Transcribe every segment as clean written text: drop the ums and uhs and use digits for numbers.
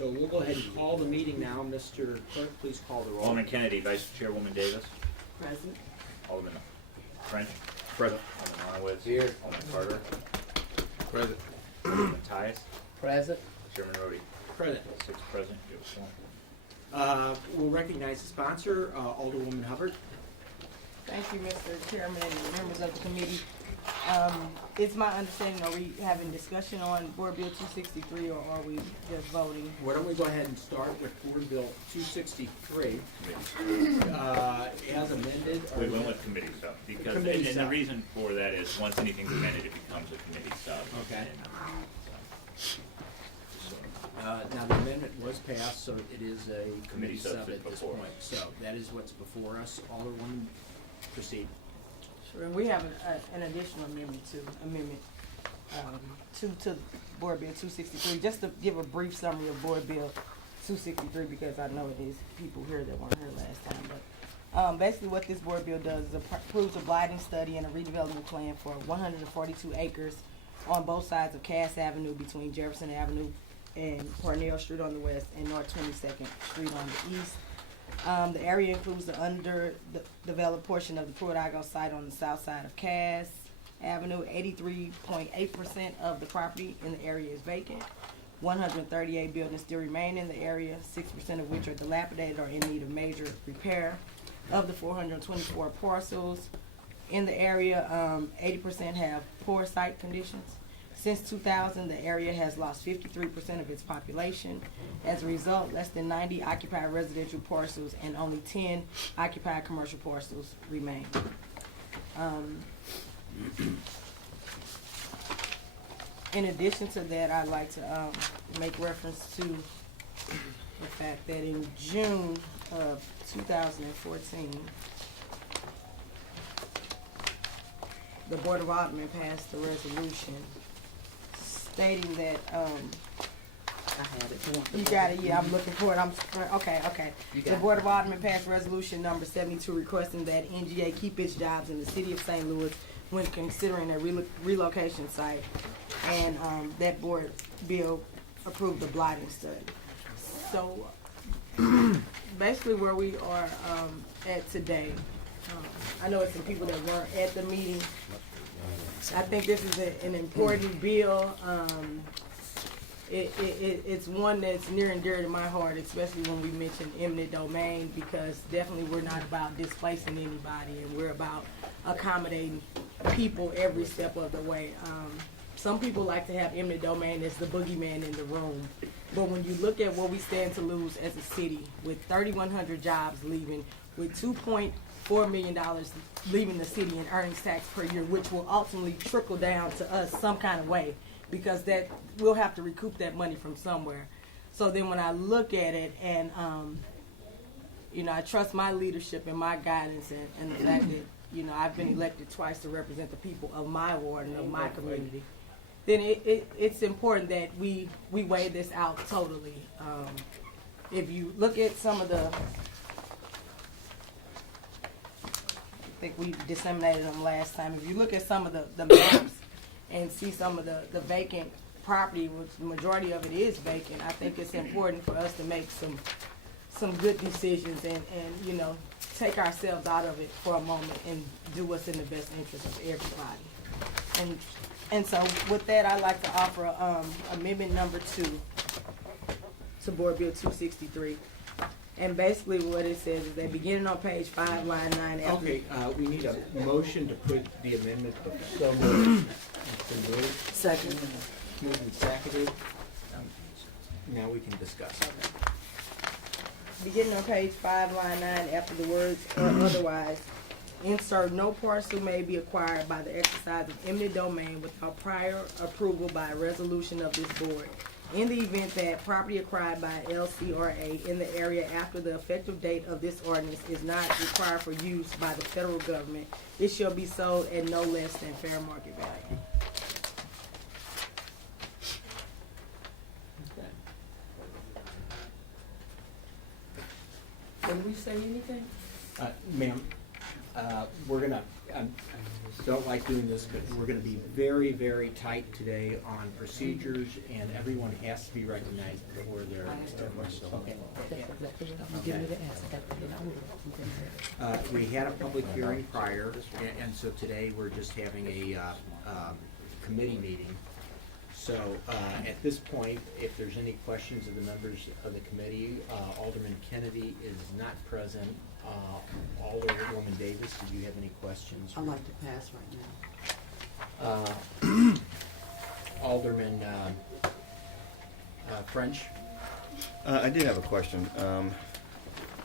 So we'll go ahead and call the meeting now. Mr. Clerk, please call the roll. Alderman Kennedy, Vice Chairwoman Davis. Present. Alderman French. Present. Alderman Marowitz. Here. Alderman Carter. Present. Alderman Tyus. Present. Chairman Rhodey. Present. 6 present. You have 1. We'll recognize the sponsor, Alderwoman Hubbard. Thank you, Mr. Chairman and members of the committee. It's my understanding, are we having discussion on Board Bill 263 or are we just voting? Why don't we go ahead and start with Board Bill 263 as amended? We went with committee sub because, Committee and sub. the reason for that is once anything's amended, it becomes a committee sub. Okay. And, Now the amendment was passed, so it is a committee Committee sub sub is at this before point. us. So that is what's before us. Alderwoman, proceed. Sure, and we have an additional amendment to Board Bill 263. Just to give a brief summary of Board Bill 263 because I know it is people here that weren't here last time. But basically what this Board Bill does is approves a blighting study and a redevelopment plan for 142 acres on both sides of Cass Avenue between Jefferson Avenue and Cornell Street on the west and North 22nd Street on the east. The area includes the underdeveloped portion of the Pruitt-Igoe site on the south side of Cass Avenue. 83.8% of the property in the area is vacant. 138 buildings still remain in the area, 6% of which are dilapidated or in need of major repair. Of the 424 parcels in the area, 80% have poor site conditions. Since 2000, the area has lost 53% of its population. As a result, less than 90 occupied residential parcels and only 10 occupied commercial parcels remain. In addition to that, I'd like to make reference to the fact that in June of 2014, the Board of Aldermen passed a resolution stating that, I had it. you got it, yeah, I'm looking for it, okay. The Board of Aldermen passed resolution number 72 requesting that NGA keep its jobs in the city of St. Louis when considering a relocation site, and that board bill approved the blighting study. So, basically where we are at today, I know it's some people that weren't at the meeting. I think this is an important bill. It's one that's near and dear to my heart, especially when we mention eminent domain, because definitely we're not about displacing anybody, and we're about accommodating people every step of the way. Some people like to have eminent domain as the boogeyman in the room, but when you look at what we stand to lose as a city, with 3,100 jobs leaving, with $2.4 million leaving the city in earnings tax per year, which will ultimately trickle down to us some kind of way, because that we'll have to recoup that money from somewhere. So then when I look at it and, I trust my leadership and my guidance and the fact that, I've been elected twice to represent the people of my ward and of my community, then it's important that we weigh this out totally. If you look at some of the, I think we disseminated them last time. If you look at some of the maps and see some of the vacant property, which the majority of it is vacant, I think it's important for us to make some good decisions and take ourselves out of it for a moment and do what's in the best interest of everybody. And so with that, I'd like to offer amendment number 2 to Board Bill 263. And basically what it says is that beginning on page 5, line 9. Okay, we need a motion to put the amendment so moved. Second. Moved and seconded. Now we can discuss. Beginning on page 5, line 9, after the words or otherwise, insert no parcel may be acquired by the exercise of eminent domain without prior approval by a resolution of this board. In the event that property acquired by LCRA in the area after the effective date of this ordinance is not required for use by the federal government, it shall be sold at no less than fair market value. Okay. Did we say anything? Ma'am, we're gonna I don't like doing this, but we're gonna be very, very tight today on procedures, and everyone has to be recognized before they're. Okay. That's exactly what I'm getting ready to ask. I got to get over. We had a public hearing prior, and so today we're just having a committee meeting. So at this point, if there's any questions of the members of the committee, Alderman Kennedy is not present. Alderwoman Davis, did you have any questions? I'd like to pass right now. Alderman French? I did have a question.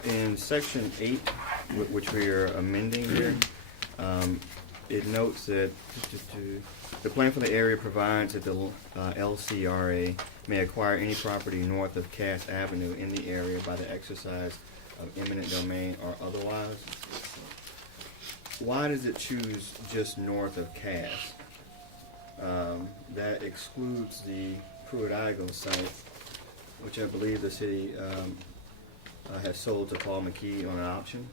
In section 8, which we are amending here, it notes that the plan for the area provides that the LCRA may acquire any property north of Cass Avenue in the area by the exercise of eminent domain or otherwise. Why does it choose just north of Cass? That excludes the Pruitt-Igoe site, which I believe the city has sold to Paul McKee on an option.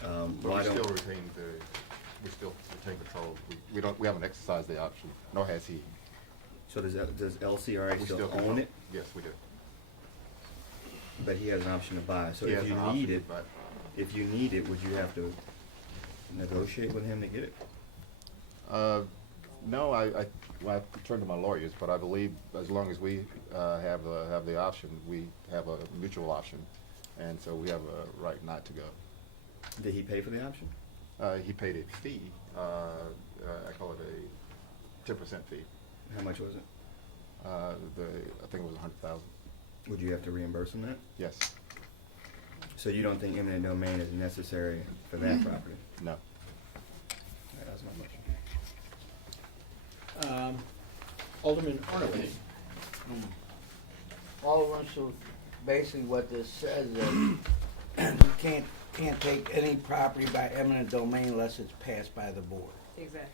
But we still retain control. We haven't exercised the option, nor has he. So does LCRA We still control own it? Yes, we do. But he has an option to buy. So He if has you an option, need it, but would you have to negotiate with him to get it? no, I turned to my lawyers, but I believe as long as we have the option, we have a mutual option, and so we have a right not to go. Did he pay for the option? He paid a fee. I call it a 10% fee. How much was it? I think it was $100,000. Would you have to reimburse him that? Yes. So you don't think eminent domain is necessary for that property? No. That was my question. Alderman Arnold? Alderman, so basically what this says is you can't take any property by eminent domain unless it's passed by the board. Exactly.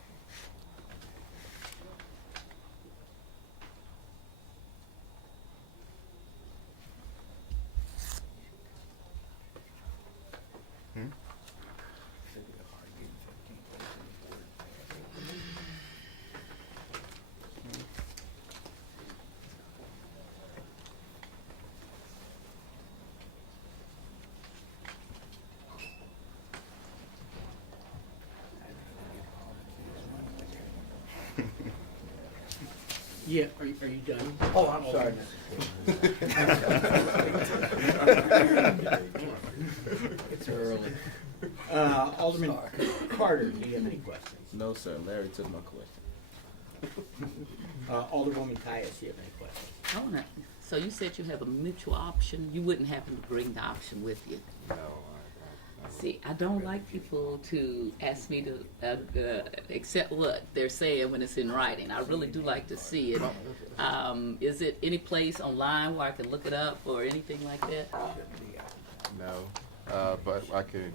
Hmm? Yeah, are you done? Oh, I'm sorry. It's early. Alderman Carter, do you have any questions? No, sir. Larry took my question. Alderwoman Caius, do you have any questions? I wanna, so you said you have a mutual option. You wouldn't happen to bring the option with you. No. See, I don't like people to ask me to accept what they're saying when it's in writing. I really do like to see it. Is it any place online where I can look it up or anything like that? No. But I can.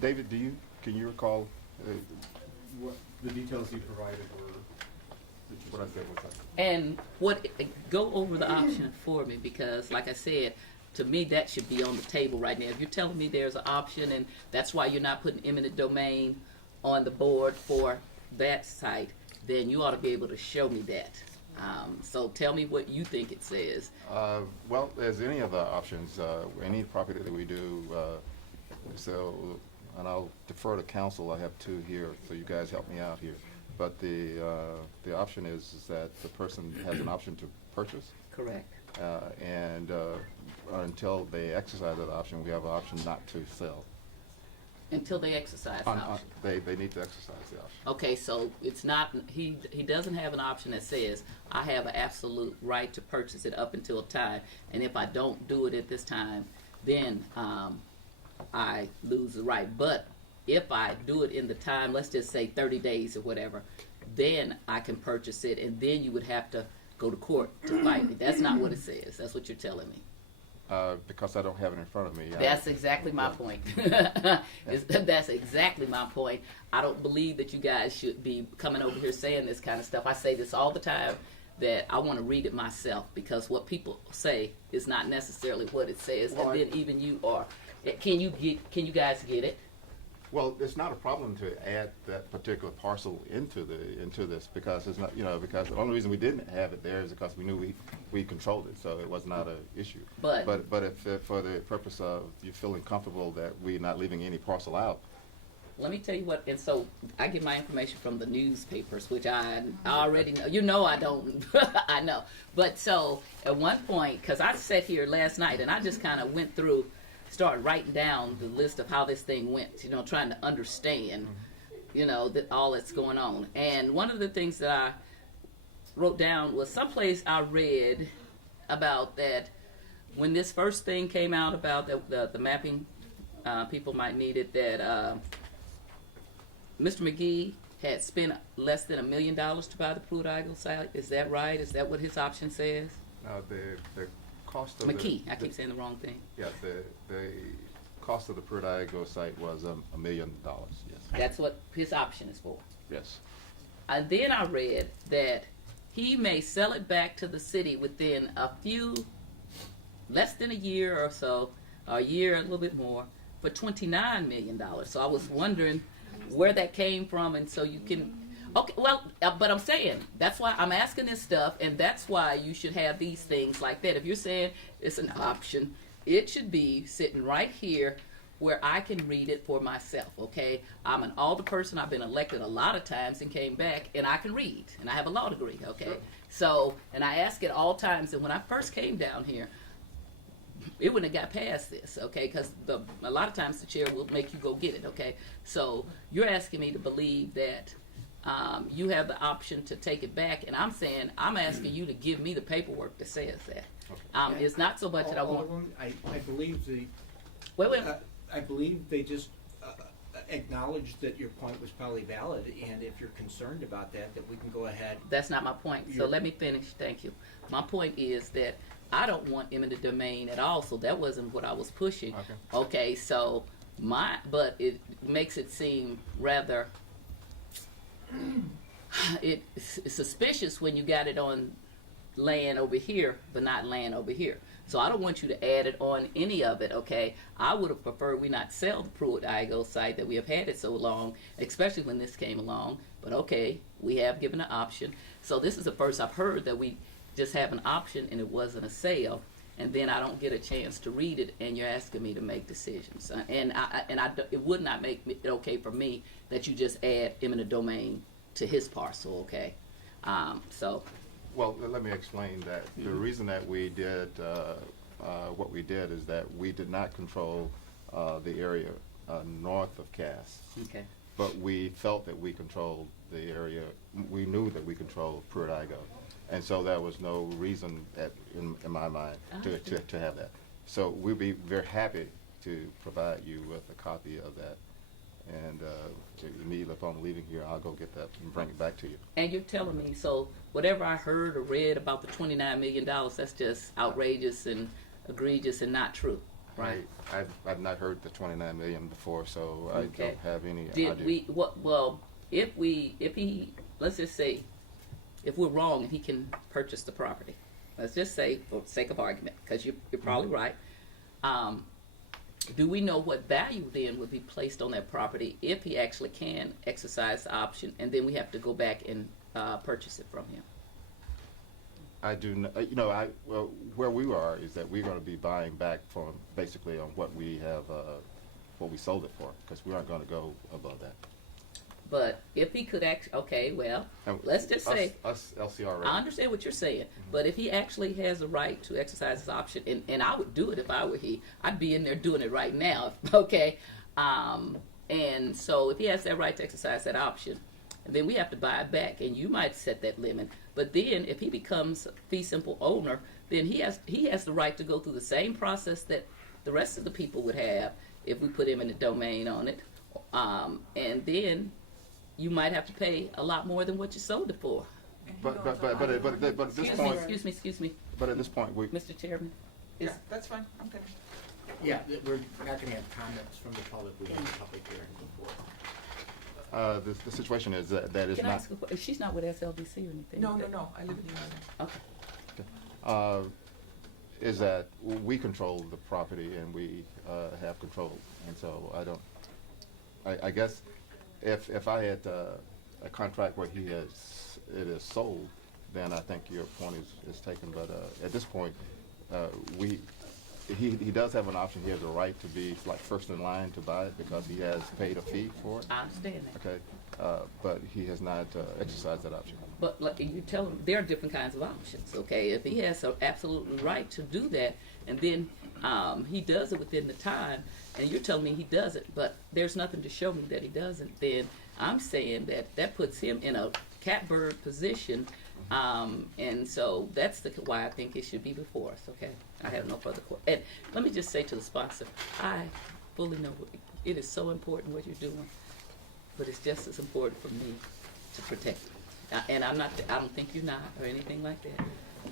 David, can you recall What the details you provided were. what I said was that? And go over the option for me, because like I said, to me that should be on the table right now. If you're telling me there's an option and that's why you're not putting eminent domain on the board for that site, then you ought to be able to show me that. So tell me what you think it says. Well, as any of the options, any property that we do, and I'll defer to council. I have two here, so you guys help me out here. But the option is that the person has an option to purchase, Correct. and until they exercise that option, we have an option not to sell. Until they exercise the option. They need to exercise the option. Okay, so it's not, he doesn't have an option that says, I have an absolute right to purchase it up until a time, and if I don't do it at this time, then I lose the right. But if I do it in the time, let's just say 30 days or whatever, then I can purchase it, and then you would have to go to court to fight me. That's not what it says. That's what you're telling me. Because I don't have it in front of me. That's exactly my point. That's exactly my point. I don't believe that you guys should be coming over here saying this kind of stuff. I say this all the time, that I want to read it myself, because what people say is not necessarily what it says. And then even you are. Can you guys get it? Well, it's not a problem to add that particular parcel into this because it's not, because the only reason we didn't have it there is because we knew we controlled it, so it was not an issue. But- if for the purpose of you feeling comfortable that we're not leaving any parcel out, Let me tell you what, and so I get my information from the newspapers, which I already know. You know I don't, I know. But so at one point, because I sat here last night and I just kind of went through, started writing down the list of how this thing went, trying to understand, that all that's going on. And one of the things that I wrote down was someplace I read about that when this first thing came out about the mapping, people might need it, that Mr. McGee had spent less than $1 million to buy the Pruitt Eagle site. Is that right? Is that what his option says? the cost of McKee. I keep saying the wrong thing. Yeah, the cost of the Pruitt Eagle site was $1 million. Yes. That's what his option is for. Yes. And then I read that he may sell it back to the city within less than a year or so, a year, a little bit more, for $29 million. So I was wondering where that came from, and so you can, okay, well, but I'm saying, that's why I'm asking this stuff, and that's why you should have these things like that. If you're saying it's an option, it should be sitting right here where I can read it for myself, okay? I'm an alderperson, I've been elected a lot of times and came back, and I can read, and I have a law degree, okay? Sure. So, and I ask it all times, and when I first came down here, it wouldn't have got past this, okay? Because a lot of times the chair will make you go get it, okay? So you're asking me to believe that you have the option to take it back, and I'm saying I'm asking you to give me the paperwork that says that. It's not so much that I want. Alderwoman, I believe Wait. I believe they just acknowledged that your point was probably valid, and if you're concerned about that we can go ahead. That's not my point. So let me finish. Thank you. My point is that I don't want eminent domain at all, so that wasn't what I was pushing. Okay, so but it makes it seem rather it's suspicious when you got it on land over here, but not land over here. So I don't want you to add it on any of it, okay? I would have preferred we not sell the Pruitt Eagle site that we have had it so long, especially when this came along. But okay, we have given an option. So this is the first I've heard that we just have an option and it wasn't a sale, and then I don't get a chance to read it, and you're asking me to make decisions. It would not make it okay for me that you just add eminent domain to his parcel, okay? Well, let me explain that. The reason that we did what we did is that we did not control the area north of Cass. Okay. But we felt that we controlled the area. We knew that we controlled Pruitt Eagle. And so there was no reason in my mind to have that. So we'd be very happy to provide you with a copy of that. And immediately upon leaving here, I'll go get that and bring it back to you. And you're telling me, so whatever I heard or read about the $29 million, that's just outrageous and egregious and not true, right? I've not heard the 29 million before, so I Okay. don't have any Did idea. if he, let's just say, if we're wrong and he can purchase the property, let's just say, for the sake of argument, because you're probably right, do we know what value then would be placed on that property if he actually can exercise the option, and then we have to go back and purchase it from him? I do not, well, where we are is that we're going to be buying back from basically on what we have, what we sold it for, because we aren't going to go above that. But if he could okay, well, And let's just say, us LCR. I understand what you're saying, but if he actually has the right to exercise his option, and I would do it if I were he, I'd be in there doing it right now, okay? And so if he has that right to exercise that option, and then we have to buy it back, and you might set that limit. But then if he becomes a fee simple owner, then he has the right to go through the same process that the rest of the people would have if we put him in a domain on it. And then you might have to pay a lot more than what you sold it for. But at this point, Excuse me, but at this point, we, Mr. Chairman. Yeah, that's fine, I'm finished. Yeah, we're not gonna have comments from the public, we have a public hearing before. the situation is that is Can I not. ask a question? She's not with SLDC or anything? No, is no, that- no, I live in the island. Okay. Is that we control the property and we have control, and so I don't. I guess if I had a contract where it is sold, then I think your point is taken. But at this point, he does have an option. He has a right to be like first in line to buy it because he has paid a fee for it. I understand that. Okay, but he has not exercised that option. But like you tell him, there are different kinds of options. Okay, if he has an absolute right to do that, and then he does it within the time, and you're telling me he doesn't, but there's nothing to show me that he doesn't, then I'm saying that puts him in a catbird position, and so that's why I think it should be before us. Okay, I have no further questions. And let me just say to the sponsor, I fully know it is so important what you're doing, but it's just as important for me to protect it. And I don't think you're not or anything like that.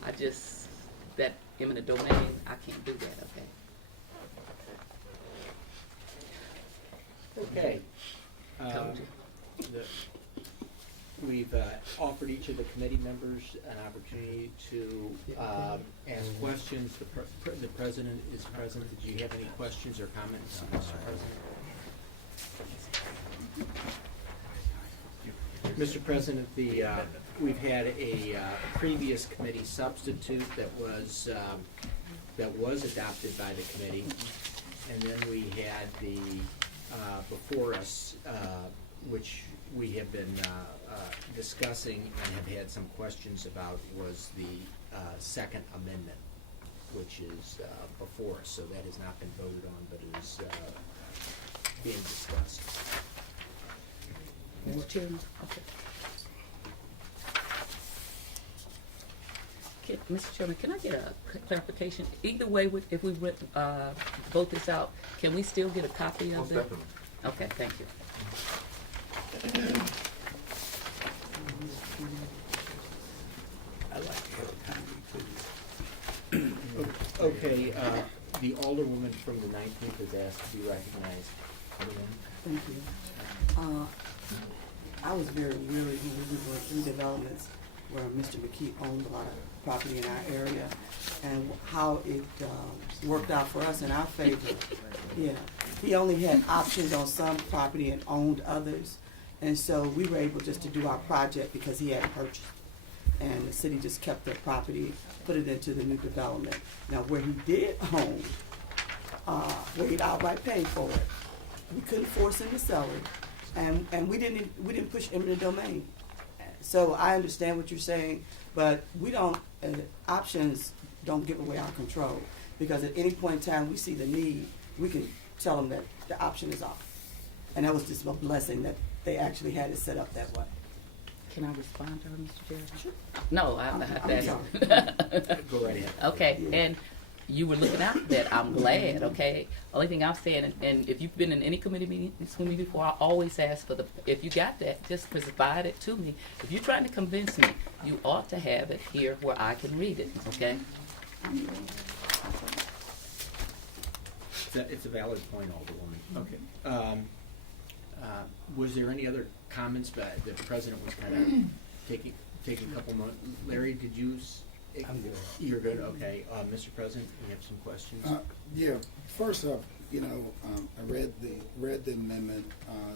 I just, that eminent domain, I can't do that, okay? Okay. Told you. We've offered each of the committee members an opportunity to ask questions. The president is present. Did you have any questions or comments, Mr. President? Mr. President, we've had a previous committee substitute that was adopted by the committee, and then we had the before us, which we have been discussing and have had some questions about, was the Second Amendment, which is before us. So that has not been voted on, but it is being discussed. Mr. Chairman, okay. Mr. Chairman, can I get a clarification? Either way, if we vote this out, can we still get a copy of Most it? definitely. Okay, thank you. I like to have a copy, too. Okay, the Alderwoman from the 19th is asked to be recognized. Thank you. I was very weary when we were through developments where Mr. McKee owned a lot of property in our area and how it worked out for us in our favor. Yeah, he only had options on some property and owned others. And so we were able just to do our project because he had purchased. And the city just kept the property, put it into the new development. Now where he did own, where he'd outright paid for it, we couldn't force him to sell it. And we didn't push eminent domain. So I understand what you're saying, but we don't, options don't give away our control. Because at any point in time we see the need, we can tell them that the option is off. And that was just a blessing that they actually had it set up that way. Can I respond to her, Mr. Chairman? Sure. No, I'm that's sorry. Go right ahead. okay. Yeah. And you were looking out for that. I'm glad. Okay. Only thing I'm saying, and if you've been in any committee meetings with me before, I always ask for if you got that, just provide it to me. If you're trying to convince me, you ought to have it here where I can read it. Okay. It's a valid point, Alderwoman. Okay. Was there any other comments? But the president was kind of taking a couple moments. Larry, did you? I'm good. You're good. Okay. Mr. President, we have some questions. Yeah, first off, I read the amendment.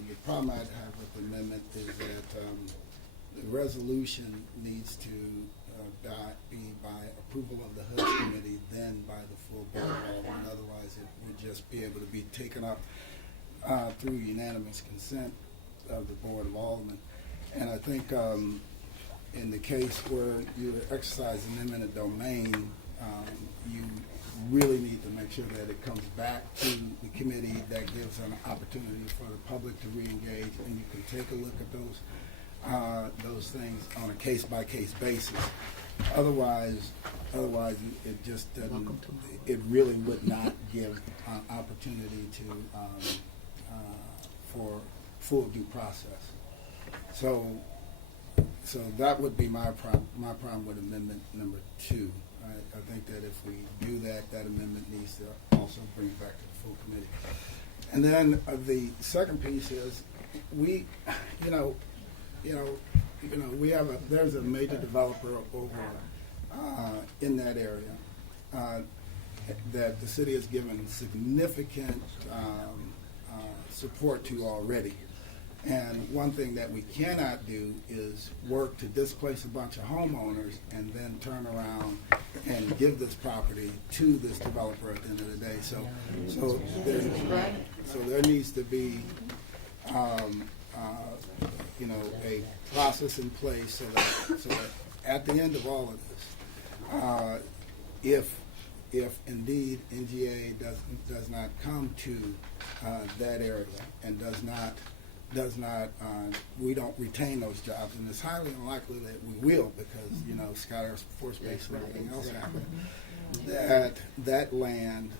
The problem I'd have with the amendment is that the resolution needs to be by approval of the HUD committee, then by the full board of Aldermen. Otherwise, it would just be able to be taken up through unanimous consent of the board of Aldermen. And I think in the case where you exercise an eminent domain, you really need to make sure that it comes back to the committee. That gives an opportunity for the public to re-engage, and you can take a look at those things on a case-by-case basis. Otherwise, it just doesn't. It really would not give opportunity to for full due process. So that would be my problem with amendment number 2. I think that if we do that, that amendment needs to also bring it back to the full committee. And then the second piece is we have there's a major developer over in that area that the city has given significant support to already. And one thing that we cannot do is work to displace a bunch of homeowners and then turn around and give this property to this developer at the end of the day. So there needs to be, you know, a process in place so that at the end of all of this, if indeed NGA does not come to that area and does not, we don't retain those jobs, and it's highly unlikely that we will because, you know, Scott Air Force Base and everything else happened, that land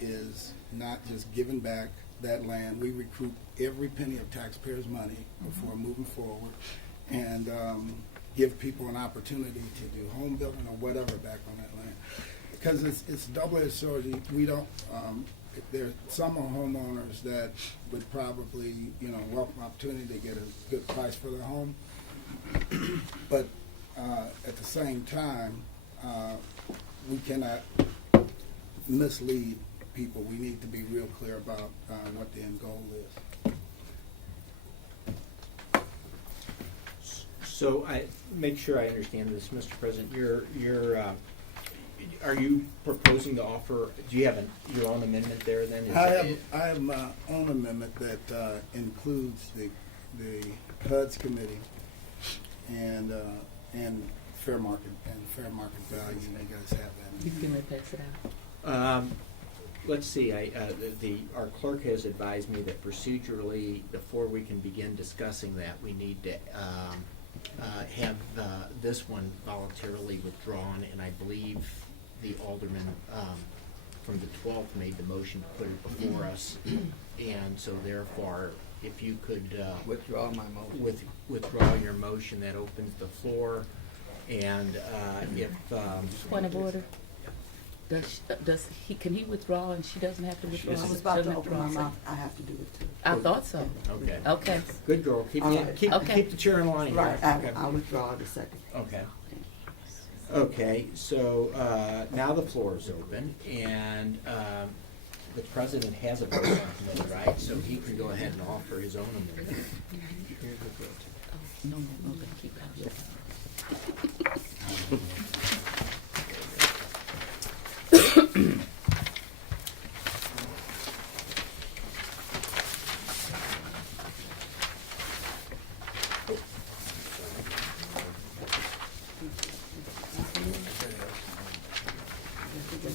is not just given back. That land, we recoup every penny of taxpayers' money before moving forward and give people an opportunity to do home building or whatever back on that land. Because it's double-edged sword. We don't, there are some homeowners that would probably, you know, welcome opportunity to get a good price for their home. But at the same time, we cannot mislead people. We need to be real clear about what the end goal is. So I make sure I understand this, Mr. President. Are you proposing to offer? Do you have your own amendment there? Then I have my own amendment that includes the HUD's committee and fair market value. You guys have that. You can pass it out. Let's see. Our clerk has advised me that procedurally, before we can begin discussing that, we need to have this one voluntarily withdrawn, and I believe the alderman from the 12th made the motion to put it before us, and so therefore, if you could Withdraw my motion. withdraw your motion, that opens the floor, and if Point of order. Can he withdraw and she doesn't have to withdraw? I was about to open my mouth. I have to do it too. I thought so. Okay. Okay. Good girl. Keep Right. keep the chair in line. Right, Okay. I'll withdraw the second. Okay. Okay, so now the floor is open, and the president has a vote on committee, right? So he can go ahead and offer his own amendment. No, keep out.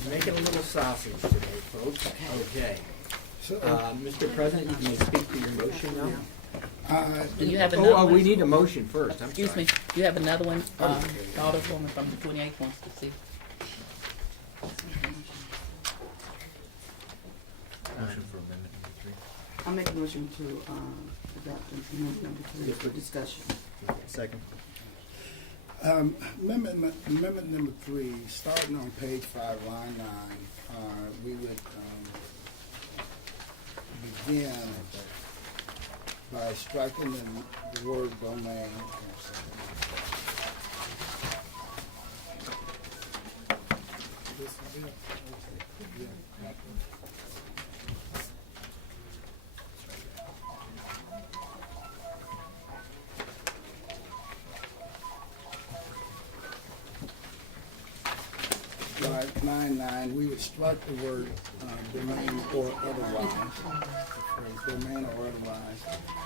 Make it a little sausage today, folks. Okay. So, Mr. President, you may speak to your motion now. Do you have another one? We need a motion first. I'm Excuse sorry. me. Do you have another one? Alderwoman from the 28th wants to see. Motion for amendment number 3. I'll make a motion to adopt amendment number 3 for discussion. Second. amendment number 3, starting on page 5, line 9, we would begin by striking the word domain. This is it. Yeah. Like 9.9, we would strike the word domain or otherwise, the phrase domain or otherwise,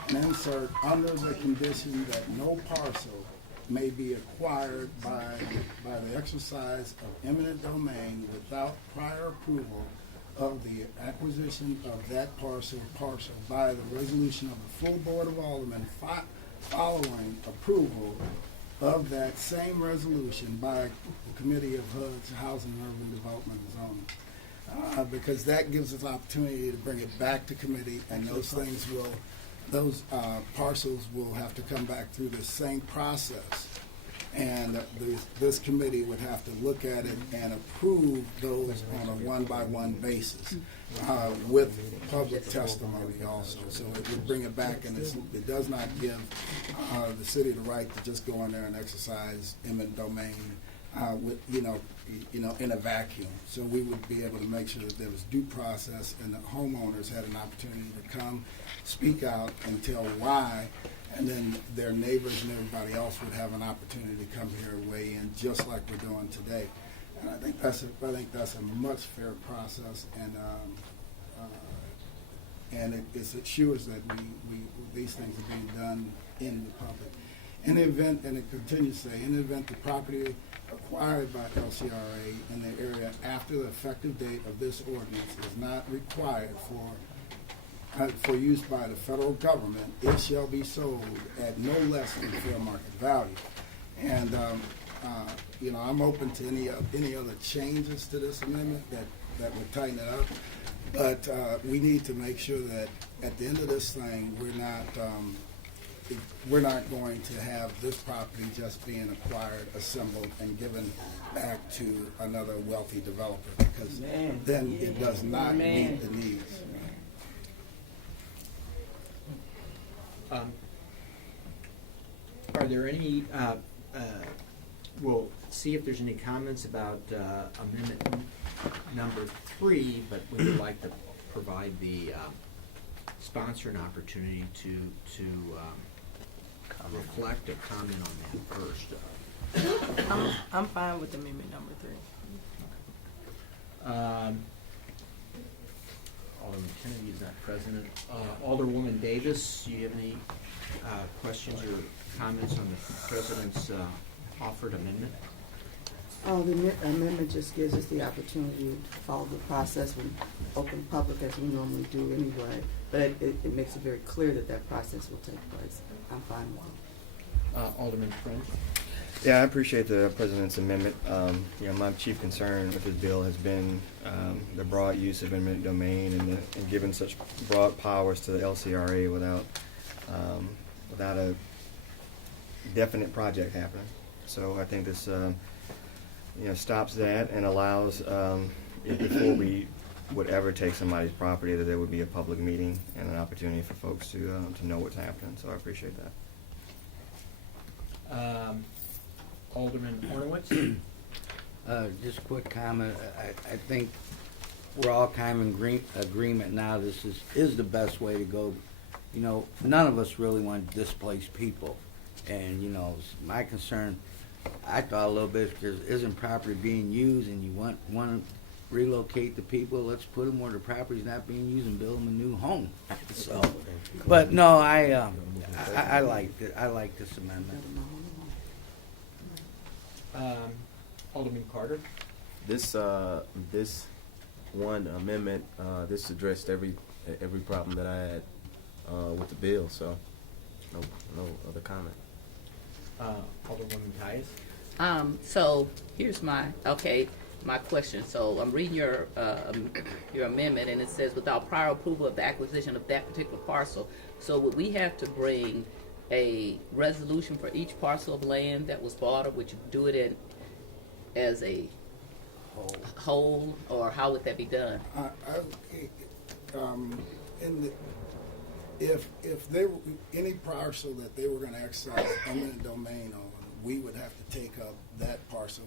and insert under the condition that no parcel may be acquired by the exercise of eminent domain without prior approval of the acquisition of that parcel by the resolution of the full Board of Aldermen following approval of that same resolution by the Committee of HUD's Housing and Urban Development and Zoning. Because that gives us opportunity to bring it back to committee, and those parcels will have to come back through the same process. And this committee would have to look at it and approve those on a one-by-one basis with public testimony also. So it would bring it back, and it does not give the city the right to just go in there and exercise eminent domain with, in a vacuum. So we would be able to make sure that there was due process and the homeowners had an opportunity to come, speak out and tell why, and then their neighbors and everybody else would have an opportunity to come here and weigh in, just like we're doing today. And I think that's a much fairer process, and it ensures that these things are being done in the public. In the event, and it continues to say, in the event the property acquired by LCRA in the area after the effective date of this ordinance is not required for use by the federal government, it shall be sold at no less than fair market value. And I'm open to any other changes to this amendment that would tighten it up. But we need to make sure that at the end of this thing, we're not going to have this property just being acquired, assembled, and given back to another wealthy developer, because then it does not meet the needs. Are there any, we'll see if there's any comments about amendment number 3, but we would like to provide the sponsor an opportunity to reflect or comment on that first. I'm fine with amendment number 3. Alderman Kennedy is not present. Alderwoman Davis, do you have any questions or comments on the President's offered amendment? The amendment just gives us the opportunity to follow the process with open public as we normally do anyway, but it makes it very clear that process will take place. I'm fine with it. Alderman French? Yeah, I appreciate the President's amendment. My chief concern with this bill has been the broad use of eminent domain and giving such broad powers to the LCRA without a definite project happening. So I think this stops that and allows, before we would ever take somebody's property, that there would be a public meeting and an opportunity for folks to know what's happening. So I appreciate that. Alderman Hornowitz? Just a quick comment. I think we're all kind of in agreement now this is the best way to go. None of us really want to displace people. And, my concern, I thought a little bit, because isn't property being used and you want to relocate the people, let's put them where the property's not being used and build them a new home. So, but no, I like it. I like this amendment. Alderman Carter? This one amendment, this addressed every problem that I had with the bill, so no other comment. Alderwoman Tyus? So here's my question. So I'm reading your amendment, and it says without prior approval of the acquisition of that particular parcel. So would we have to bring a resolution for each parcel of land that was bought, or would you do it as a whole, or how would that be done? If there were any parcel that they were going to exercise eminent domain on, we would have to take up that parcel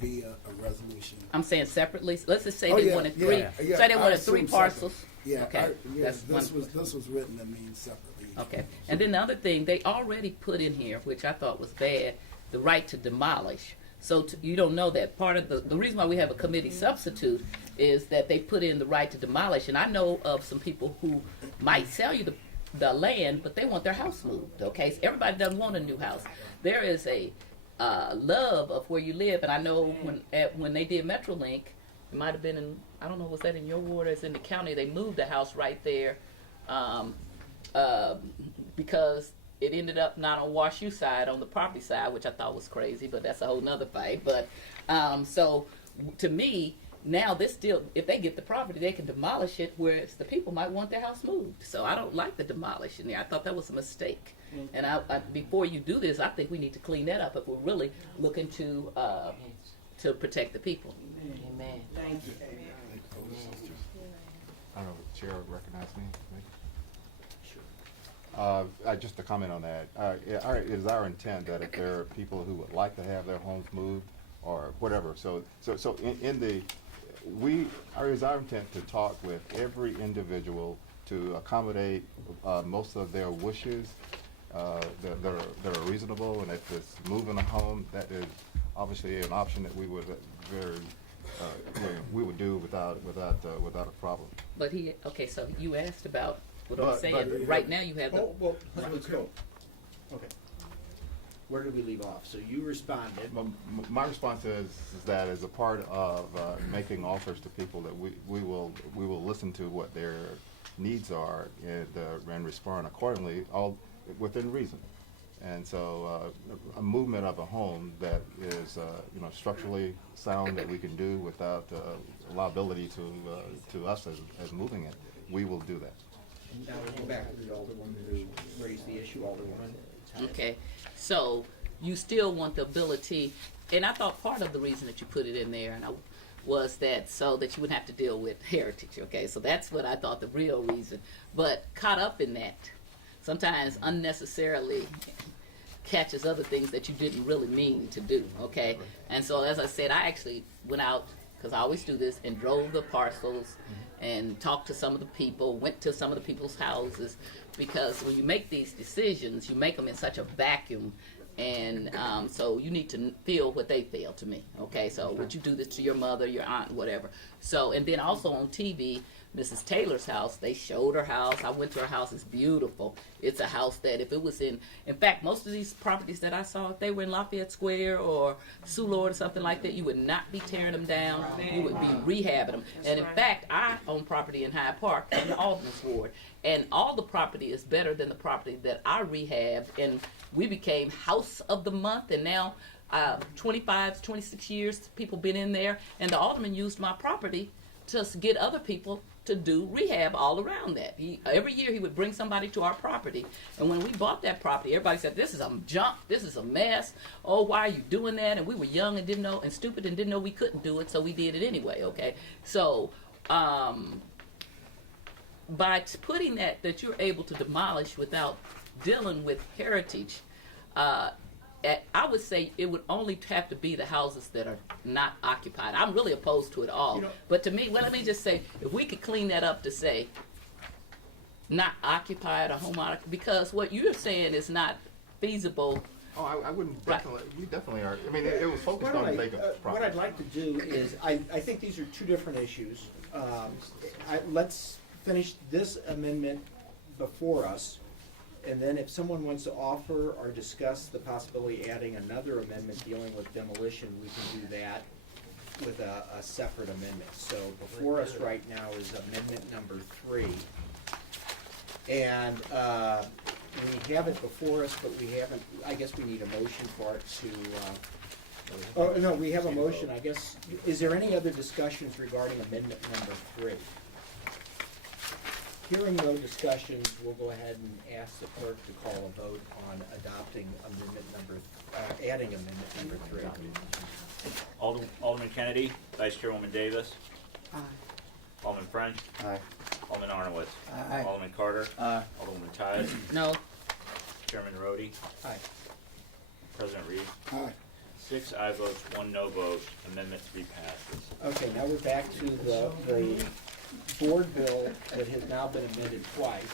via a resolution. I'm saying separately. Let's just say they wanted 3. Say they wanted 3 parcels. Yeah. Okay. This was written to mean separately. Okay. And then the other thing, they already put in here, which I thought was bad, the right to demolish. So you don't know that. Part of the reason why we have a committee substitute is that they put in the right to demolish. And I know of some people who might sell you the land, but they want their house moved. Okay, so everybody doesn't want a new house. There is a love of where you live, and I know when they did MetroLink, it might have been in, I don't know, was that in your ward or it's in the county? They moved the house right there because it ended up not on WashU side, on the property side, which I thought was crazy, but that's a whole nother fight. But so to me, now this still, if they get the property, they can demolish it, whereas the people might want their house moved. So I don't like the demolition there. I thought that was a mistake. And I before you do this, I think we need to clean that up if we're really looking to protect the people. Amen. Thank you. I don't know if the chair would recognize me. Just to comment on that, it is our intent that if there are people who would like to have their homes moved, or whatever. So in the, it is our intent to talk with every individual to accommodate most of their wishes that are reasonable, and if it's moving a home, that is obviously an option that we would we would do without a problem. But okay, so you asked about what I'm But- saying. but- Right now you have the. Well, let's go. Okay. Where did we leave off? So you responded. My response is that as a part of making offers to people, that we will listen to what their needs are and respond accordingly, all within reason. And so a movement of a home that is structurally sound, that we can do without liability to us as moving it, we will do that. Now we'll go back to the Alderwoman who raised the issue, Alderwoman. Okay, so you still want the ability, and I thought part of the reason that you put it in there was that so that you wouldn't have to deal with heritage, okay? So that's what I thought the real reason. But caught up in that, sometimes unnecessarily catches other things that you didn't really mean to do, okay? And so as I said, I actually went out, because I always do this, and drove the parcels and talked to some of the people, went to some of the people's houses, because when you make these decisions, you make them in such a vacuum, and so you need to feel what they feel to me, okay? So would you do this to your mother, your aunt, whatever? So, and then also on TV, Mrs. Taylor's house, they showed her house. I went to her house. It's beautiful. It's a house that if it was in fact, most of these properties that I saw, if they were in Lafayette Square or Soulard or something like that, you would not be tearing them down. You would be rehabbing them. And in fact, I own property in Hyde Park in the Alderman's ward. And all the property is better than the property that I rehabbed. And we became House of the Month. And now 25, 26 years, people been in there. And the Alderman used my property to get other people to do rehab all around that. Every year he would bring somebody to our property, and when we bought that property, everybody said, "This is a junk. This is a mess. Oh, why are you doing that?" And we were young and didn't know, and stupid and didn't know we couldn't do it, so we did it anyway. Okay, so by putting that you're able to demolish without dealing with heritage. I would say it would only have to be the houses that are not occupied. I'm really opposed to it all. But to me, well, let me just say, if we could clean that up to say not occupied or home occupied, because what you're saying is not feasible. Oh, I wouldn't definitely. We definitely are. I mean, it was focused on vacant What property. I'd like to do is, I think these are two different issues. Let's finish this amendment before us, and then if someone wants to offer or discuss the possibility of adding another amendment dealing with demolition, we can do that with a separate amendment. So before us right now is amendment number 3. And we have it before us, but we haven't, I guess we need a motion for it to, oh, no, we have a motion, I guess. Is there any other discussions regarding amendment number 3? Hearing no discussions, we'll go ahead and ask the clerk to call a vote on adopting amendment number, adding amendment number 3. Alderman Kennedy, Vice Chairwoman Davis, Aye. Alderman French, Aye. Alderman Arnowitz, Aye. Alderman Carter, Aye. Alderwoman Todd, No, Chairman Rhodey, Aye. President Reed. Aye. 6 aye votes, 1 no vote. Amendment 3 passes. Okay, now we're back to the board bill that has now been amended twice.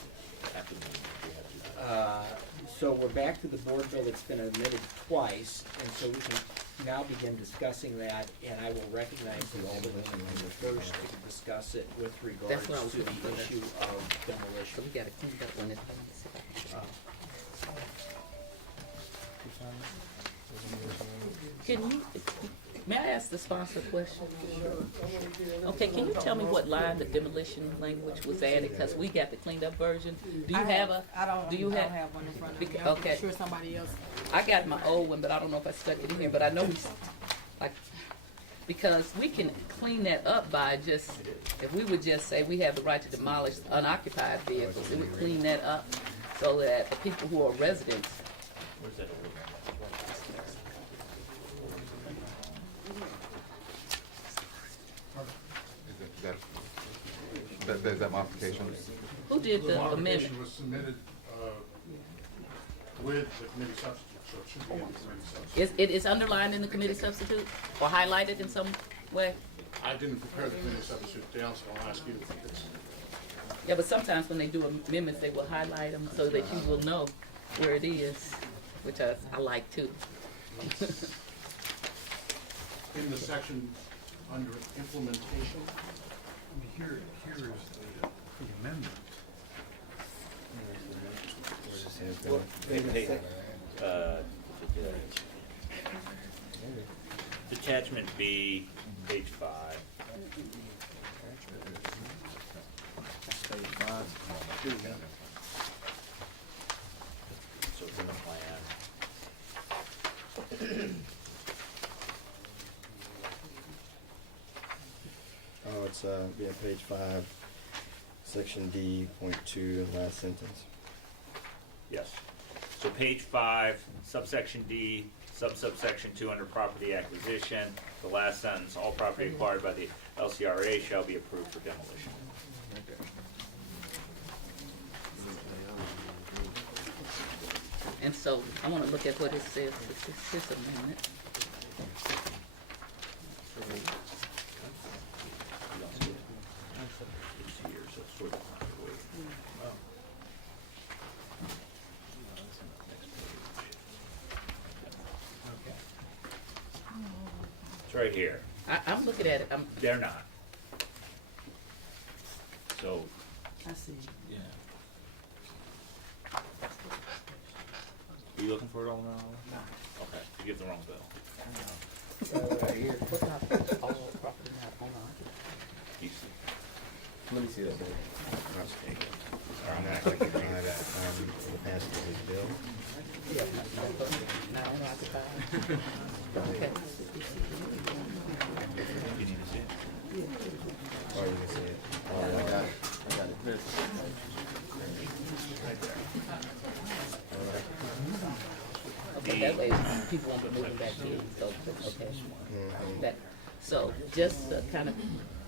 So we're back to the board bill that's been amended twice, and so we can now begin discussing that, and I will recognize the Alderman first to discuss it with regards That's what I was to the looking for. issue of so demolition. we gotta clean that one. Can you, may I ask the sponsor a question? Okay, can you tell me what line the demolition language was added, because we got the cleaned up version? Do you have a, I don't. do you I have? don't have one in front of me. Beca- I'm okay. sure somebody else. I got my old one, but I don't know if I stuck it in here, but I know we, like, because we can clean that up by just, if we would just say we have the right to demolish unoccupied vehicles, it would clean that up so that the people who are residents. Where's that? Is that modification? Who did the amendment? Modification was submitted with the committee substitutes. So it should be in the committee substitute. It is underlined in the committee substitute or highlighted in some way? I didn't prepare the committee substitute down, so I'll ask you to think it's. Yeah, but sometimes when they do amendments, they will highlight them so that you will know where it is, which I like too. In the section under implementation, Here is the amendment. Attachment B, page 5. So it's in the plan. Oh, it's page 5, section D, point 2, last sentence. Yes. So page 5, subsection D, subsection 2 under property acquisition, the last sentence, all property acquired by the LCRA shall be approved for demolition. And so I want to look at what it says. It's just a minute. It's here, so it's sort of on the way. It's right here. I'm looking at it. They're not. So, I see. yeah. Are you looking for it all now? No. Okay, you get the wrong bill. You see. Let me see that bill. I'm not going to deny that the passage of this bill. Okay. You need to see it. Or you can see it. I got it. Okay, that way people won't be moving back in. So, okay. So just kind of,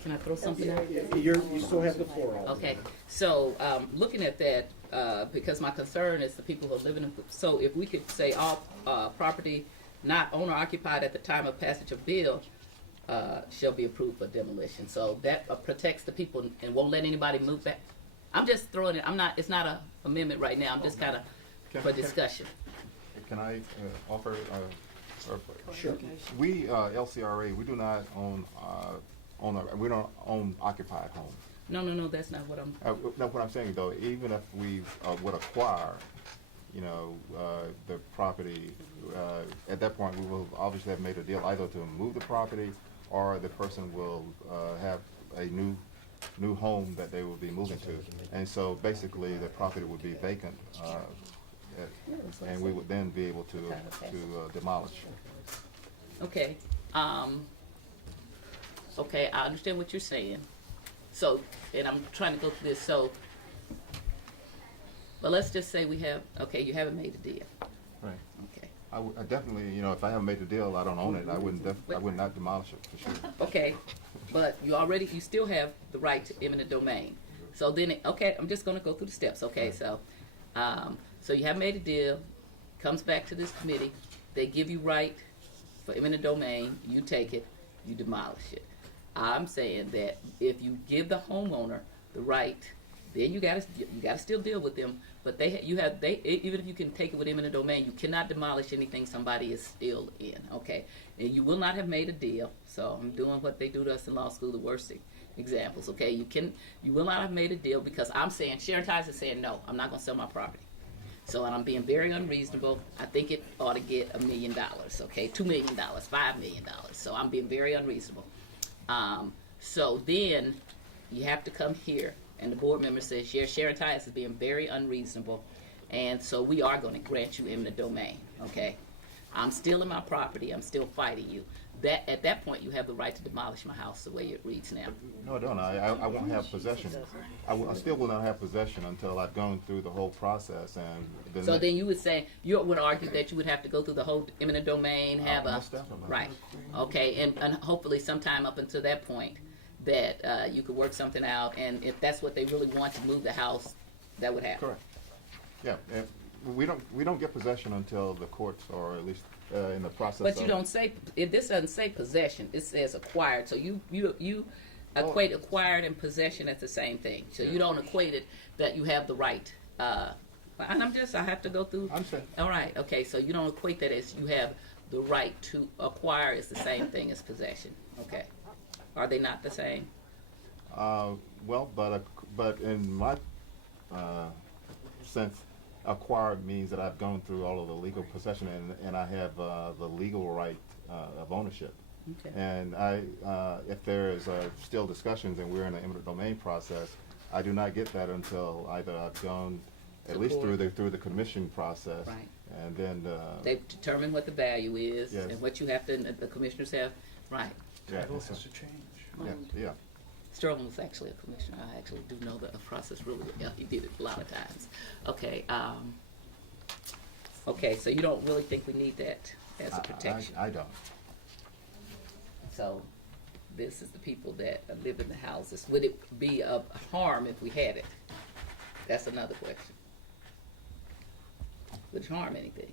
can I throw something out? You still have the floor. Alderman. Okay, so looking at that, because my concern is the people who are living in, so if we could say all property not owner occupied at the time of passage of bill shall be approved for demolition. So that protects the people and won't let anybody move back. I'm just throwing it, it's not an amendment right now, I'm just kind of for discussion. Can I offer? Sure. We LCRA, we do not we don't own occupied homes. No, that's not what I'm, No, what I'm saying though, even if we would acquire, the property, at that point we will obviously have made a deal either to move the property or the person will have a new home that they will be moving to, and so basically the property would be vacant, and we would then be able to demolish. okay. Okay, I understand what you're saying. So, and I'm trying to go through this, so, but let's just say we have, okay, you haven't made a deal. Right. Okay. I definitely, if I haven't made a deal, I don't own it. I would not demolish it for sure. Okay, but you still have the right to eminent domain. So then, okay, I'm just gonna go through the steps, okay? So, so you haven't made a deal, comes back to this committee, they give you right for eminent domain, you take it, you demolish it. I'm saying that if you give the homeowner the right, then you gotta still deal with them. But even if you can take it with eminent domain, you cannot demolish anything somebody is still in. Okay, and you will not have made a deal. So I'm doing what they do to us in law school, the worst examples. Okay, you will not have made a deal because I'm saying Sharon Ties is saying no, I'm not gonna sell my property. So and I'm being very unreasonable. I think it ought to get $1 million. Okay, $2 million, $5 million. So I'm being very unreasonable. So then you have to come here, and the board member says, yeah, Sharon Tyus is being very unreasonable, and so we are going to grant you eminent domain, okay? I'm still in my property. I'm still fighting you. At that point, you have the right to demolish my house the way it reads now. No, I don't. I won't have possession. I still will not have possession until I've gone through the whole process. And so then you would say, you would argue that you would have to go through the whole eminent domain, have most definitely. Right, okay, and hopefully sometime up until that point that you could work something out, and if that's what they really want to move the house, that would happen. Correct. Yeah. we don't get possession until the courts, or at least in the process. But you of- don't say, this doesn't say possession, it says acquired, so you equate acquired and possession as the same thing. So you don't equate it that you have the right, and I have to go through. I'm saying. All right, okay, so you don't equate that as you have the right to acquire is the same thing as possession, okay? Are they not the same? Well, but in my sense, acquired means that I've gone through all of the legal possession and I have the legal right of ownership. Okay. And if there is still discussions and we're in an eminent domain process, I do not get that until either I've gone at To least court. through the commission process, Right. and then They've determined what the value is Yes. and what you have to, the commissioners have, right. yeah, Title has to change. yeah. Sterling was actually a commissioner. I actually do know the process really well. He did it a lot of times. Okay. Okay. So you don't really think we need that as a protection. I don't. So this is the people that live in the houses. Would it be of harm if we had it? That's another question. Would it harm anything?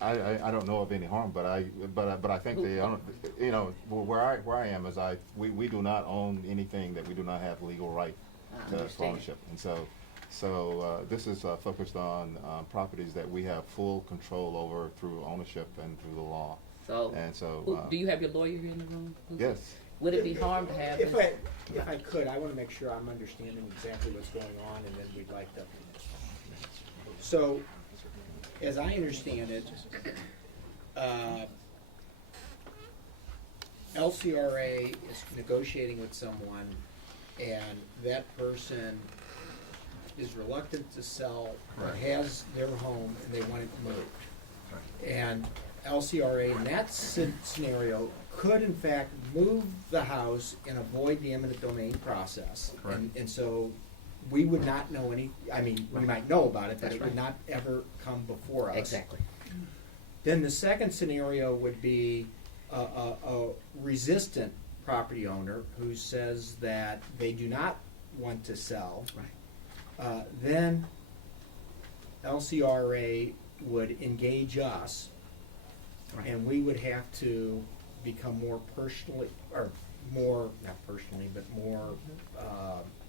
I don't know of any harm, but I think they own, you know, where I am is we do not own anything that we do not have legal right I to understand. ownership, and so this is focused on properties that we have full control over through ownership and through the law. So, And so do you have your lawyer here in the room? yes, Would it be harm to have If this? if I could, I want to make sure I'm understanding exactly what's going on, and then we'd like to. So, as I understand it, LCRA is negotiating with someone, and that person is reluctant to sell or has their home and they want it moved. And LCRA in that scenario could in fact move the house and avoid the eminent domain process. And so we would not know any, I mean, we might know about it, but That's it would right. not ever come before us. Exactly. Then the second scenario would be a resistant property owner who says that they do not want to sell. Right. Then LCRA would engage us, Right. and we would have to become more personally, or more, not personally, but more,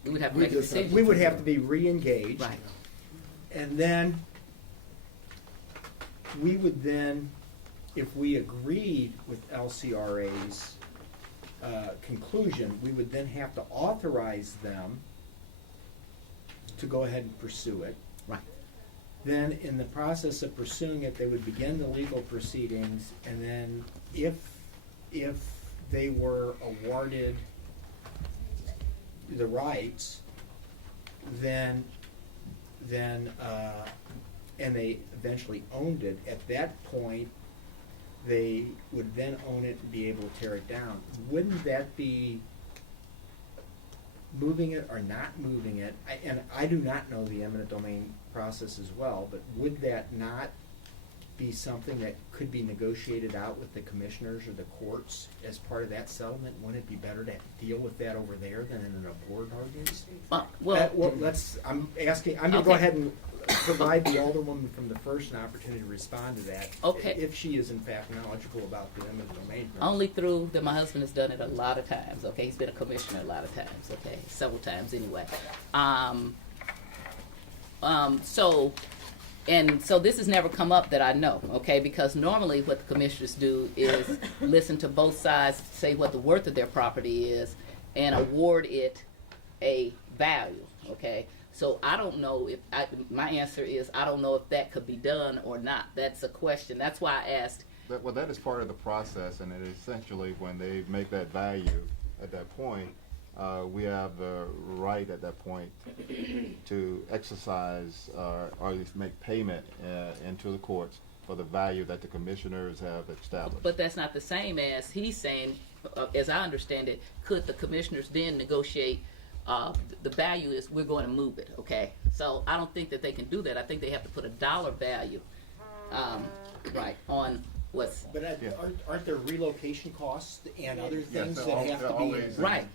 We would have to We make a just have decision. we would have to be re-engaged. Right. And then, we would then, if we agreed with LCRA's conclusion, we would then have to authorize them to go ahead and pursue it. Right. Then, in the process of pursuing it, they would begin the legal proceedings, and then if they were awarded the rights, then and they eventually owned it, at that point, they would then own it and be able to tear it down. Wouldn't that be moving it or not moving it? And I do not know the eminent domain process as well, but would that not be something that could be negotiated out with the commissioners or the courts as part of that settlement? Wouldn't it be better to deal with that over there than in a board audience? Well, I'm asking, I'm gonna go Okay. ahead and provide the Alderwoman from the first an opportunity to respond to that. Okay. If she is in fact knowledgeable about the eminent domain. only through that my husband has done it a lot of times. Okay, he's been a commissioner a lot of times. Okay, several times anyway. So this has never come up that I know. Okay, because normally what the commissioners do is listen to both sides, say what the worth of their property is, and award it a value. Okay. So I don't know if my answer is I don't know if that could be done or not. That's a question. That's why I asked. well, that is part of the process, and it essentially when they make that value at that point, we have the right at that point to exercise or at least make payment into the courts for the value that the commissioners have established. But that's not the same as he's saying, as I understand it, could the commissioners then negotiate the value is we're going to move it, okay? So I don't think that they can do that. I think they have to put a dollar value, right, on what's, But aren't there relocation costs and other things they're that al- have they're to be, always- right.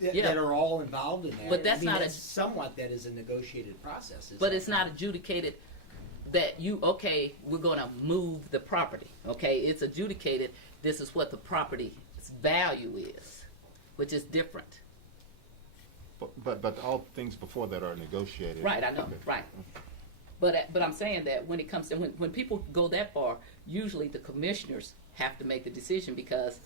that Yeah. are all involved in that? But that's I mean, not a- somewhat that is a negotiated process, isn't But it? it's not adjudicated that okay, we're gonna move the property, okay? It's adjudicated, this is what the property's value is, which is different. But all things before that are negotiated. Right, I know, Okay. right. But I'm saying that when it comes to, when people go that far, usually the commissioners have to make the decision because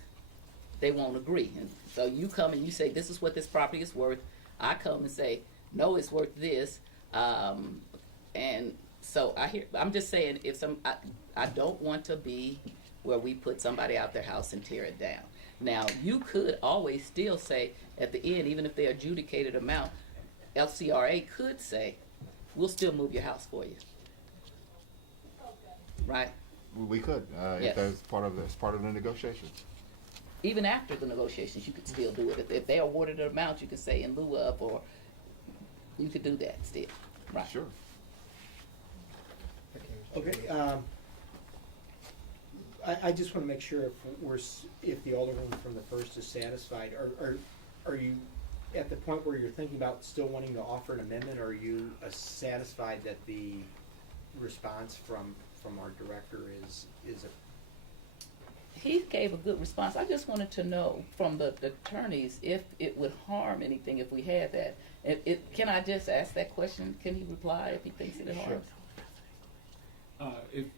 they won't agree. And so you come and you say, this is what this property is worth. I come and say, no, it's worth this. And so I'm just saying, I don't want to be where we put somebody out their house and tear it down. Now, you could always still say at the end, even if they adjudicated amount, LCRA could say, we'll still move your house for you. Right? We could, Yes. if that's part of the negotiations. Even after the negotiations, you could still do it. If they awarded an amount, you could say in lieu of, or you could do that still. Right? Sure. Okay, I just want to make sure if the Alderwoman from the first is satisfied, are you at the point where you're thinking about still wanting to offer an amendment, or are you satisfied that the response from our director is He gave a good response. I just wanted to know from the attorneys if it would harm anything if we had that. Can I just ask that question? Can he reply if he thinks it harms?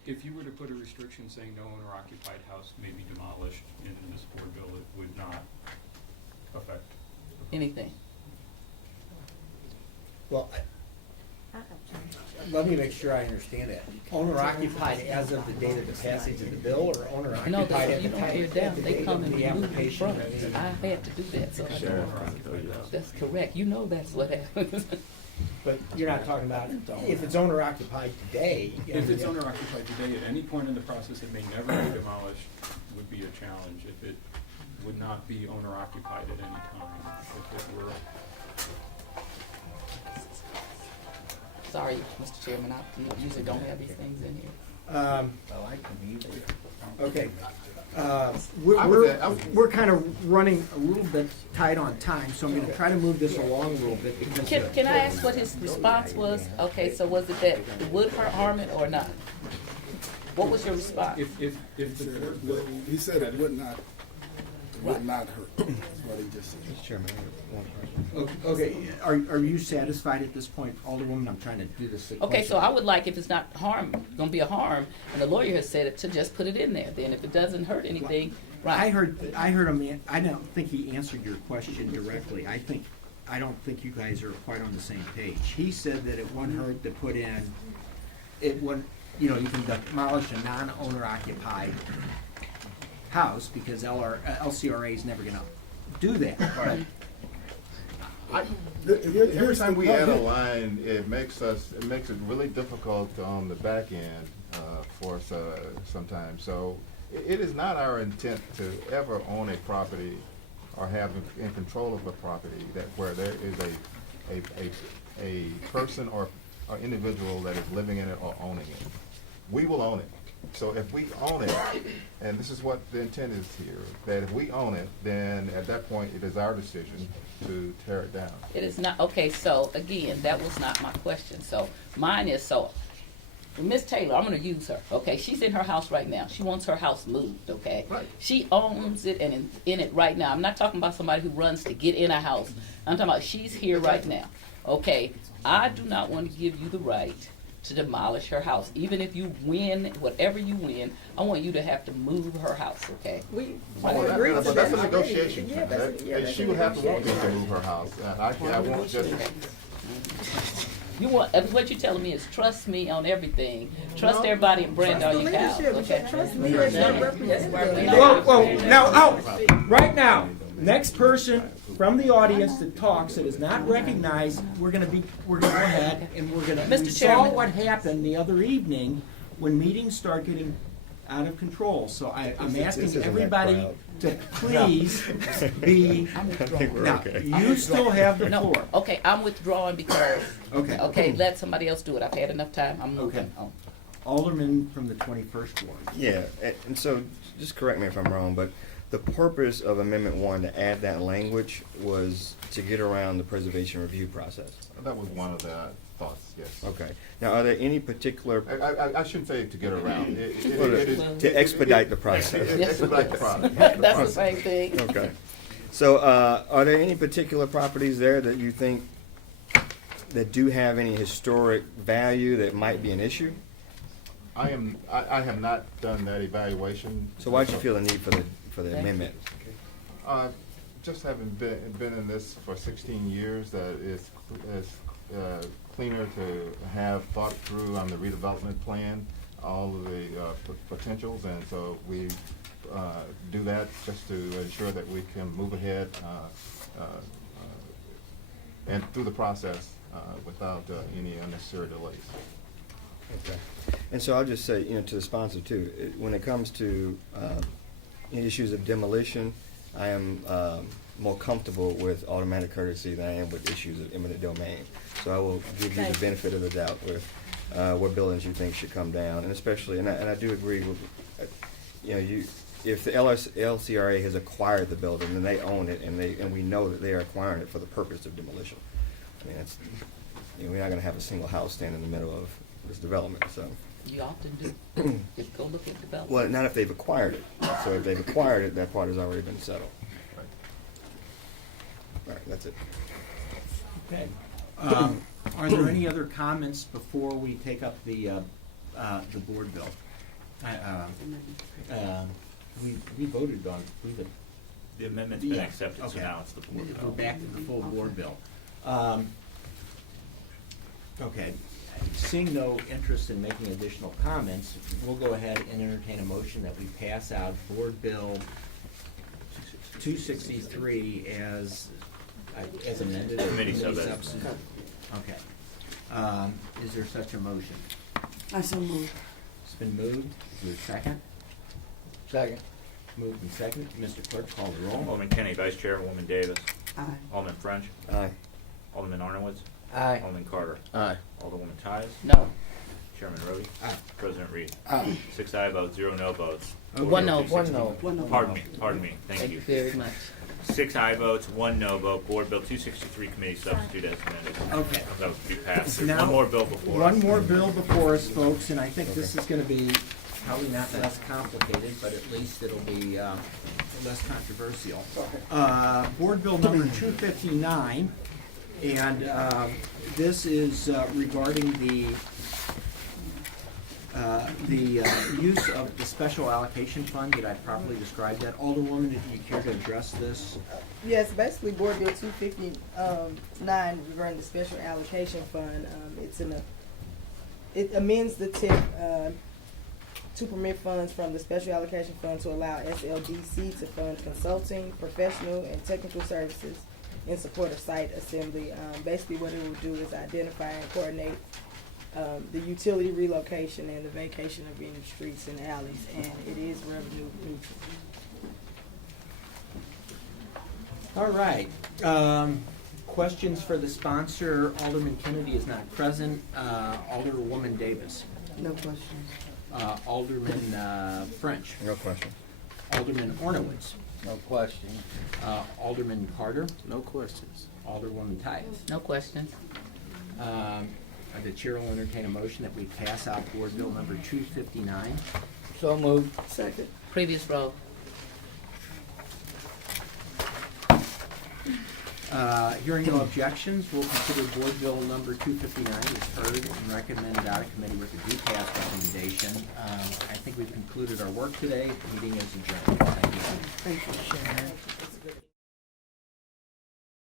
If you were to put a restriction saying no owner occupied house may be demolished in this board bill, it would not affect Anything? well, let me make sure I understand it. Owner occupied as of the date of the passage of the bill, or owner No, occupied at you the don't time hear at down. the They date come of and the remove the application? front. I had to do that, so I Sure. know. That's correct. You know that's what happens. But you're not talking about if it's owner occupied today. If it's owner occupied today, at any point in the process, it may never be demolished, would be a challenge. If it would not be owner occupied at any time, if it were. Sorry, Mr. Chairman, I usually don't have these things in here. I like them either. Okay. I We're kind of running a little bit tight on time, so I'm going to try to move this along a little bit because. Can I ask what his response was? Okay, so was it that it would harm it or not? What was your response? If the board will. He said it would not hurt, is what he just said. Mr. Chairman, I have one question. Okay, are you satisfied at this point, Alderwoman? I'm trying to do this sequentially. Okay, so I would like, if it's not gonna be a harm, and the lawyer has said it, to just put it in there. Then if it doesn't hurt anything, I right? heard him. I don't think he answered your question directly. I don't think you guys are quite on the same page. He said that it wouldn't hurt to put in. It wouldn't. You know, you can demolish a non-owner occupied house because LCRA is never going to do that. Every time we add a line, it makes it really difficult on the back end for us sometimes. So it is not our intent to ever own a property or have in control of a property where there is a person or individual that is living in it or owning it. We will own it. So if we own it, and this is what the intent is here, that if we own it, then at that point, it is our decision to tear it down. It is not, okay, so again, that was not my question. So mine is, Miss Taylor, I'm gonna use her, okay? She's in her house right now. She wants her house moved, okay? Right. She owns it and in it right now. I'm not talking about somebody who runs to get in a house. I'm talking about she's here right now, okay? I do not want to give you the right to demolish her house. Even if you win, whatever you win, I want you to have to move her house, okay? But that's a negotiation. And she would have to want me to move her house. And I won't just. You want, what you're telling me is trust me on everything. Trust everybody and brand all your cows, okay? Trust me as your representative. Whoa, now, out, right now. Next person from the audience that talks that is not recognized, we're gonna go ahead and we Mr. saw Chairman. what happened the other evening when meetings start getting out of control. So I'm asking everybody to please be, now, you still have the No, floor. okay, I'm withdrawing because, Okay. okay, let somebody else do it. I've had enough time. I'm moving on. Alderman from the 21st Ward. Yeah, and so, just correct me if I'm wrong, but the purpose of Amendment 1 to add that language was to get around the preservation review process. That was one of the thoughts, yes. Okay. Now, are there any particular, I shouldn't say to get around. to expedite the process? Expedite the process. That's the same thing. Okay. So, are there any particular properties there that you think that do have any historic value that might be an issue? I have not done that evaluation. So why'd you feel the need for the amendment? Just having been in this for 16 years, that it's cleaner to have thought through on the redevelopment plan all of the potentials, and so we do that just to ensure that we can move ahead and through the process without any unnecessary delays. Okay. And so I'll just say, to the sponsor too, when it comes to issues of demolition, I am more comfortable with automatic courtesy than I am with issues of eminent domain. So I will give you the benefit of the doubt with what buildings you think should come down, and especially, and I do agree with, if the LCRA has acquired the building, then they own it, and we know that they are acquiring it for the purpose of demolition. I mean, we're not going to have a single house stand in the middle of this development, so. You often do. Just go look at development. Well, not if they've acquired it. So if they've acquired it, that part has already been settled. All right, that's it. Okay. Are there any other comments before we take up the board bill? We voted on, The amendment's been Yeah, accepted, so okay. now it's the board We're bill. back to the full board bill. Okay, seeing no interest in making additional comments, we'll go ahead and entertain a motion that we pass out Board Bill 263 as amended. Committee substitute. substitute. Okay. Is there such a motion? I so move. It's been moved. Is there a second? Second. Moved and seconded. Mr. Clerk, call the roll. Alderman Kenny, Vice Chairwoman Davis. Aye. Alderman French. Aye. Alderman Arnowitz. Aye. Alderman Carter. Aye. Alderwoman Tyus. No. Chairman Rhodey. Aye. President Reed. Aye. 6 aye votes, 0 no votes. One no. One no. One no. Pardon me, thank Thank you. you very much. 6 aye votes, 1 no vote. Board Bill 263 Committee Substitute as amended. Okay. That would be passed. There's Now- one more bill before us. One more bill before us, folks, and I think this is gonna be probably not less complicated, but at least it'll be less controversial. Board Bill number 259, and this is regarding the use of the special allocation fund. Did I properly describe that? Alderwoman, did you care to address this? Yes, basically Board Bill 259 regarding the special allocation fund. It amends the TIF to permit funds from the special allocation fund to allow SLDC to fund consulting, professional, and technical services in support of site assembly. Basically what it will do is identify and coordinate the utility relocation and the vacation of any streets and alleys, and it is revenue neutral. All right. Questions for the sponsor? Alderman Kennedy is not present. Alderwoman Davis. No questions. Alderman French. No question. Alderman Ornowitz. No question. Alderman Carter. No questions. Alderwoman Tyus. No questions. The chair will entertain a motion that we pass out Board Bill number 259. So moved. Second. Previous row. Hearing no objections, we'll consider Board Bill number 259 as heard and recommended out of committee with a due pass recommendation. I think we've concluded our work today. The meeting is adjourned. Thank you. Thank you, Sharon.